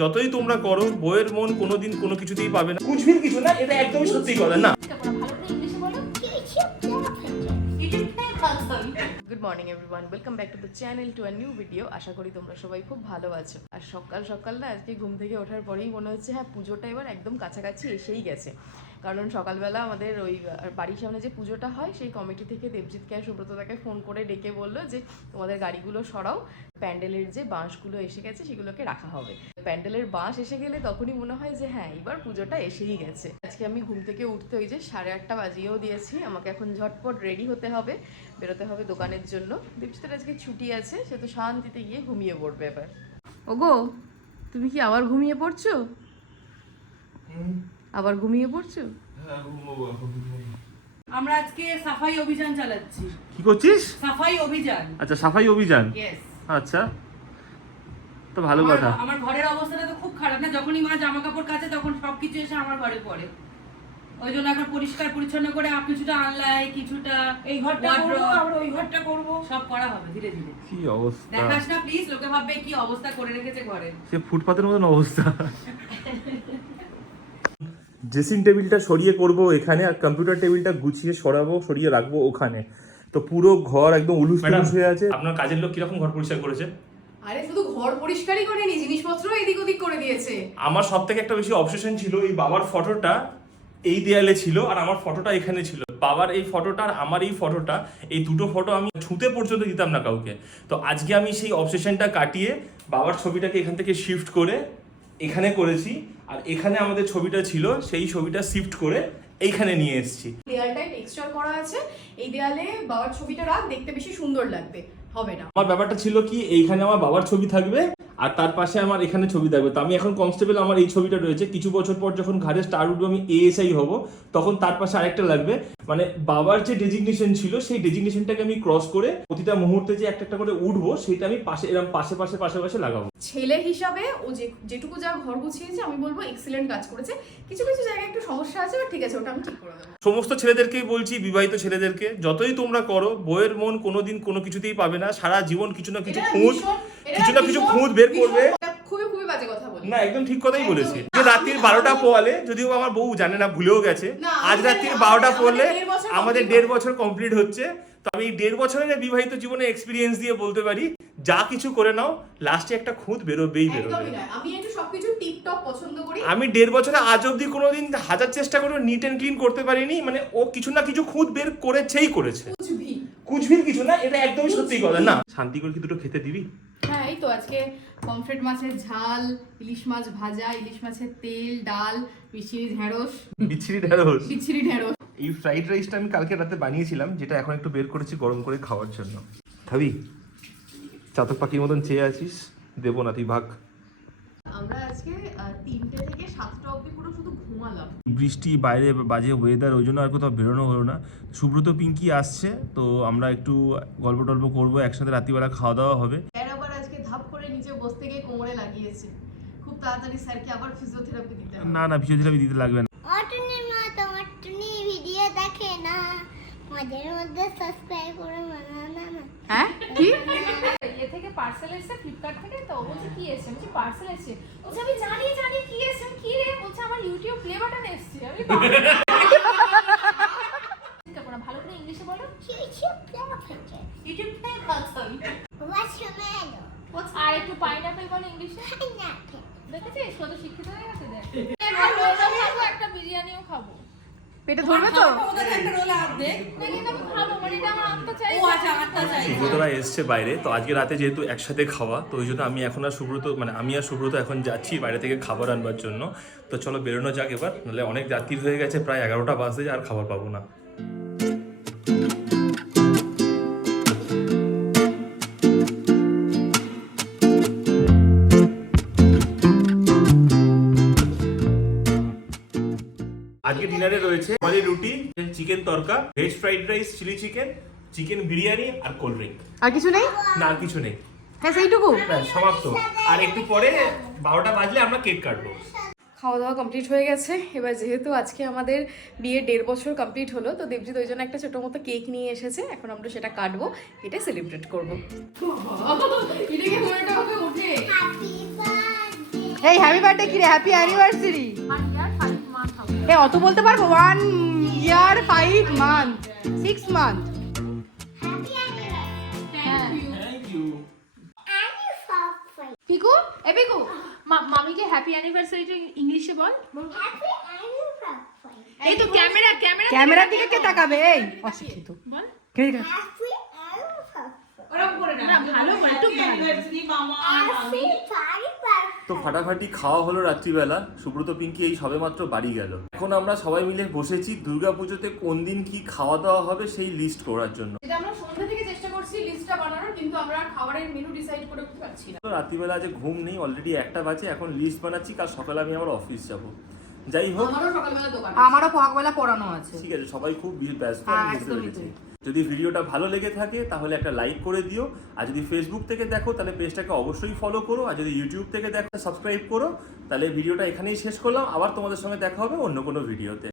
যতই তোমরা করো বইয়ের মন কোনোদিন কোনো কিছুতেই পাবে না। কুচবির কিছু না, এটা একদমই সত্যি কথা না। Good morning everyone, welcome back to the channel to a new video. আশা করি তোমরা সবাই খুব ভালো আছো। আর সকাল সকাল না আজকে ঘুম থেকে ওঠার পরেই মনে হচ্ছে হ্যাঁ পুজোটা এবার একদম কাছাকাছি এসেই গেছে। কারণ সকালবেলা আমাদের ওই বাড়ির সামনে যে পুজোটা হয় সেই কমিটি থেকে দেবজিৎকে আর সুব্রতদাকে ফোন করে ডেকে বললো যে তোমাদের গাড়িগুলো সরাও, প্যান্ডেলের যে বাঁশগুলো এসে গেছে সেগুলোকে রাখা হবে। প্যান্ডেলের বাঁশ এসে গেলে তখনই মনে হয় যে হ্যাঁ এবার পুজোটা এসেই গেছে। আজকে আমি ঘুম থেকে উঠতে ওই যে 8:30 বাজিয়েও দিয়েছি। আমাকে এখন ঝটপট রেডি হতে হবে, বেরোতে হবে দোকানের জন্য। দেবজিতের আজকে ছুটি আছে, সে তো শান্তিতে গিয়ে ঘুমিয়ে পড়বে এবার। ওগো, তুমি কি আবার ঘুমিয়ে পড়ছো? আবার ঘুমিয়ে পড়ছো? আমরা আজকে সাফাই অভিযান চালাচ্ছি। কি করছিস? সাফাই অভিযান। আচ্ছা, সাফাই অভিযান। ইয়েস। আচ্ছা, তো ভালো কথা। আমার ঘরের অবস্থাটা তো খুব খারাপ না, যখনই মা জামা কাপড় কাচে তখন সবকিছু এসে আমার ঘরে পড়ে। ওই জন্য এখন পরিষ্কার পরিচ্ছন্ন করে কিছুটা আনলাই, কিছুটা এই ঘরটা করব, আমরা ওই ঘরটা করব, সব করা হবে ধীরে ধীরে। কি অবস্থা দেখাস না প্লিজ, লোকে ভাববে কি অবস্থা করে রেখেছে ঘরে। সে ফুটপাতের মতন অবস্থা। ড্রেসিং টেবিলটা সরিয়ে করব এখানে, আর কম্পিউটার টেবিলটা গুছিয়ে সরিয়ে রাখবো ওখানে। তো পুরো ঘর একদম উলুস তুলুস হয়ে আছে। আপনার কাজের লোক কিরকম ঘর পরিষ্কার করেছে? আরে শুধু ঘর পরিষ্কারই করেনি, জিনিসপত্র এদিক ওদিক করে দিয়েছে। আমার সব থেকে একটা বেশি অবসেশন ছিল এই বাবার ফটোটা এই দেয়ালে ছিল, আর আমার ফটোটা এখানে ছিল। বাবার এই ফটোটা আর আমার এই ফটোটা, এই দুটো ফটো আমি ছুঁতে পর্যন্ত দিতাম না কাউকে। তো আজকে আমি সেই অবসেশনটা কাটিয়ে বাবার ছবিটাকে এখান থেকে শিফট করে এখানে করেছি, আর এখানে আমাদের ছবিটা ছিল সেই ছবিটা শিফট করে এইখানে নিয়ে এসেছি। দেয়ালটা টেক্সচার করা আছে, এই দেয়ালে বাবার ছবিটা রাখ, দেখতে বেশি সুন্দর লাগবে। হবে না, আমার ব্যাপারটা ছিল কি এইখানে আমার বাবার ছবি থাকবে আর তার পাশে আমার এখানে ছবি থাকবে। তো আমি এখন কনস্টেবল, আমার এই ছবিটা রয়েছে। কিছু বছর পর যখন ঘাড়ে স্টার উঠবে, আমি এএসআই হব, তখন তার পাশে আরেকটা লাগবে। মানে বাবার যে ডেজিগনেশন ছিল সেই ডেজিগনেশনটাকে আমি ক্রস করে প্রতিটা মুহূর্তে যে একটা একটা করে উঠবো সেটা আমি পাশে এরকম পাশে লাগাবো। ছেলে হিসাবে ও যেটুকু যা ঘর গুছিয়েছে আমি বলবো এক্সিলেন্ট কাজ করেছে। কিছু কিছু জায়গায় একটু সমস্যা আছে, বাট ঠিক আছে, ওটা আমি ঠিক করে দেবো। সমস্ত ছেলেদেরকেই বলছি, বিবাহিত ছেলেদেরকে, যতই তোমরা করো বইয়ের মন কোনোদিন কোনো কিছুতেই পাবে না। সারা জীবন কিছু না কিছু খুঁত বের করবে। খুবই খুবই বাজে কথা বলি না, একদম ঠিক কথাই বলেছি। যে রাত্রির 12টা পোয়ালে, যদিও আমার বউ জানে না, ভুলেও গেছে, আজ রাত্রির 12টা পোয়ালে আমাদের 1.5 বছর কমপ্লিট হচ্ছে। তো আমি এই 1.5 বছরের বিবাহিত জীবনে এক্সপিরিয়েন্স দিয়ে বলতে পারি, যা কিছু করে নাও লাস্টে একটা খুঁত বেরোবেই বেরোবে। আমি একটু সবকিছু টিপটপ পছন্দ করি। আমি 1.5 বছরে আজ অব্দি কোনোদিন হাজার চেষ্টা করে নিট এন্ড ক্লিন করতে পারিনি। মানে ও কিছু না কিছু খুঁত বের করেছেই করেছে। কুচবির কিছু না, এটা একদমই সত্যি কথা না। শান্তি করে কি দুটো খেতে দিবি? হ্যাঁ, এই তো আজকে পমফ্রেট মাছের ঝাল, ইলিশ মাছ ভাজা, ইলিশ মাছের তেল, ডাল, বিচ্ছিরি ঢেঁড়স। এই ফ্রাইড রাইসটা আমি কালকে রাতে বানিয়েছিলাম, যেটা এখন একটু বের করেছি গরম করে খাওয়ার জন্য। খাবি? চাতক পাখির মতন চেয়ে আছিস, দেবো না, তুই ভাগ। আমরা আজকে 3টে থেকে 7টা অবধি পুরো শুধু ঘুমালাম। বৃষ্টি, বাইরে বাজে ওয়েদার, ওই জন্য আর কোথাও বেরোনো হলো না। সুব্রত পিঙ্কি আসছে, তো আমরা একটু গল্প টল্প করবো, একসাথে রাত্রিবেলা খাওয়া দাওয়া হবে। স্যার আবার আজকে ধাপ করে নিচে বসতে গিয়ে কোমরে লাগিয়েছে। খুব তাড়াতাড়ি স্যারকে আবার ফিজিওথেরাপি দিতে হবে। না, ফিজিওথেরাপি দিতে লাগবে না। অটুনির মা তোমার টুনি ভিডিও দেখে না, মাঝে মধ্যে সাবস্ক্রাইব করে না। হ্যাঁ কি এ থেকে পার্সেল এসেছে ফ্লিপকার্ট থেকে। তো বলছে কি এসেছে, বলছি পার্সেল এসেছে। বলছে আমি জানি কি এসেছে। কি রে? বলছে আমার ইউটিউব প্লে বাটন এসেছে। আমি ভালো করে ইংলিশে বলো। YouTube play button. আর একটু পাইনাপেল বলো ইংলিশে। দেখেছিস কত শিক্ষিত হয়ে গেছে? দেখ একটা বিরিয়ানিও খাবো, পেটে ধরবে তো? সুব্রতরা এসছে বাইরে, তো আজকে রাতে যেহেতু একসাথে খাওয়া, তো ওই জন্য আমি আর সুব্রত এখন যাচ্ছি বাইরে থেকে খাবার আনবার জন্য। তো চলো বেরোনো যাক এবার, নাহলে অনেক রাত্রি হয়ে গেছে, প্রায় 11টা বাজে, আর খাবার পাবো না। আজকে ডিনারে রয়েছে মালি রুটি, chicken tadka, veg fried rice, chilli chicken, chicken biryani আর কোল্ড ড্রিঙ্ক। আর কিছু নেই? না, আর কিছু নেই। হ্যাঁ, সেইটুকু সমাপ্ত। আর একটু পরে 12টা বাজলে আমরা কেক কাটবো। খাওয়া দাওয়া কমপ্লিট হয়ে গেছে। এবার যেহেতু আজকে আমাদের বিয়ে 1.5 বছর কমপ্লিট হলো, তো দেবজিৎ ওই জন্য একটা ছোট মতো কেক নিয়ে এসেছে। এখন আমরা সেটা কাটবো, এটা সেলিব্রেট করবো। হ্যাপি বার্থডে এই হ্যাপি বার্থডে কি রে, হ্যাপি অ্যানিভার্সারি। 1 year 5 month হবে। এ অত বলতে পারবো? 1 year 5 month 6 month। Happy anniversary হ্যাঁ। Thank you. অ্যানিভার্সারি পিকু এ পিকু মামিকে হ্যাপি অ্যানিভার্সারিটা ইংলিশে বল। হ্যাপি অ্যানিভার্সারি এই তো ক্যামেরা ক্যামেরার দিকে কে তাকাবে? এই অশিক্ষিত। বল। কে- হ্যাপি অ্যানিভার্সারি ওরকম করে না, ভালো করে একটু অ্যানিভার্সারি মামা হ্যাপি তো ফাটাফাটি খাওয়া হলো রাত্রিবেলা। সুব্রত পিঙ্কি এই সবেমাত্র বাড়ি গেল। এখন আমরা সবাই মিলে বসেছি দুর্গাপুজোতে কোন দিন কি খাওয়া দাওয়া হবে সেই লিস্ট করার জন্য। যেটা আমরা সন্ধ্যা থেকে চেষ্টা করছি লিস্টটা বানানোর, কিন্তু আমরা খাবারের মেনু ডিসাইড করে উঠতে পারছি না। তো রাত্রিবেলা আজ ঘুম নেই, অলরেডি 1টা বাজে। এখন লিস্ট বানাচ্ছি, কাল সকালে আমি আবার অফিস যাব। যাই হোক, আমারও সকালবেলা দোকান। আমারও পহাগবেলা পড়ানো আছে। ঠিক আছে, সবাই খুব ব্যস্ত, হ্যাঁ, আমি বুঝতে একদমই পেরেছি। তাই। যদি ভিডিওটা ভালো লেগে থাকে তাহলে একটা লাইক করে দিও, আর যদি ফেসবুক থেকে দেখো তাহলে পেজটাকে অবশ্যই ফলো করো, আর যদি ইউটিউব থেকে দেখো সাবস্ক্রাইব করো। তাহলে ভিডিওটা এখানেই শেষ করলাম, আবার তোমাদের সঙ্গে দেখা হবে অন্য কোনো ভিডিওতে।